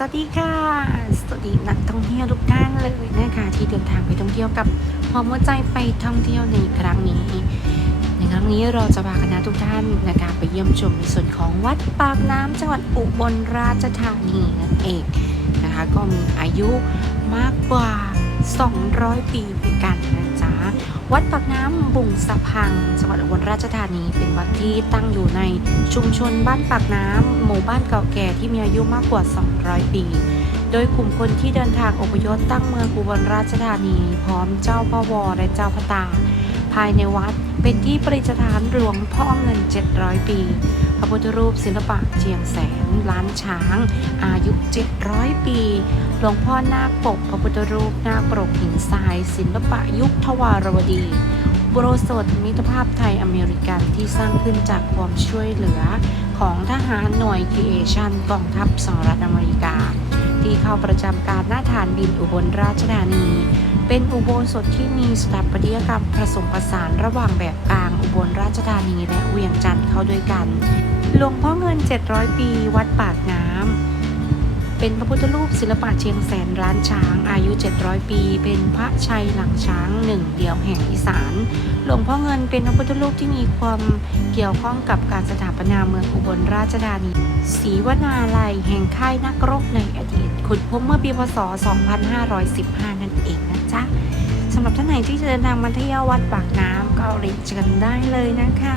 สวัสดีค่ะ สวัสดีนักท่องเที่ยวทุกท่านเลยนะคะที่เดินทางไปท่องเที่ยวกับพร้อมหัวใจไปท่องเที่ยวในครั้งนี้ ในครั้งนี้เราจะพาคณะทุกท่านนะคะไปเยี่ยมชมในส่วนของวัดปากน้ำจังหวัดอุบลราชธานีนั่นเองนะคะก็มีอายุมากกว่า 200 ปีด้วยกันนะจ๊ะ วัดปากน้ำบุงสะพัง จังหวัดอุบลราชธานี เป็นวัดที่ตั้งอยู่ในชุมชนบ้านปากน้ำหมู่บ้านเก่าแก่ที่มีอายุมากกว่า 200 ปี โดยกลุ่มคนที่เดินทางอพยพตั้งเมืองอุบลราชธานี พร้อมเจ้าพ่อวอและเจ้าพระตา ภายในวัดเป็นที่ประดิษฐานหลวงพ่อเงิน 700 ปี พระพุทธรูปศิลปะเชียงแสนล้านช้าง อายุ 700 ปี หลวงพ่อนาคปก พระพุทธรูปนาคปรกหินทราย ศิลปะยุคทวารวดีโบรสถมิตรภาพไทยอเมริกันที่สร้างขึ้นจากความช่วยเหลือของทหารหน่วยครีเอชันกองทัพสหรัฐอเมริกา ที่เข้าประจำการหน้าฐานบินอุบลราชธานี เป็นอุโบสถที่มีสถาปัตยกรรมผสมผสานระหว่างแบบกลางอุบลราชธานีและเวียงจันทร์ เขาด้วยกัน หลวงพ่อเงิน 700 ปีวัดปากน้ำ เป็นพระพุทธรูปศิลปะเชียงแสนร้านช้าง อายุ 700 ปี เป็นพระชัยหลังช้างหนึ่งเดียวแห่งอีสาน หลวงพ่อเงินเป็นพระพุทธรูปที่มีความเกี่ยวข้องกับการสถาปนาเมืองอุบลราชธานีศรีวนาลัยแห่งค่ายนักรบในอดีตขุดพบเมื่อปีพศ 2515 นั่นเองนะจ๊ะสำหรับท่านไหนที่จะเดินทางมาเที่ยววัดปากน้ำก็เรียนเชิญได้เลยนะคะ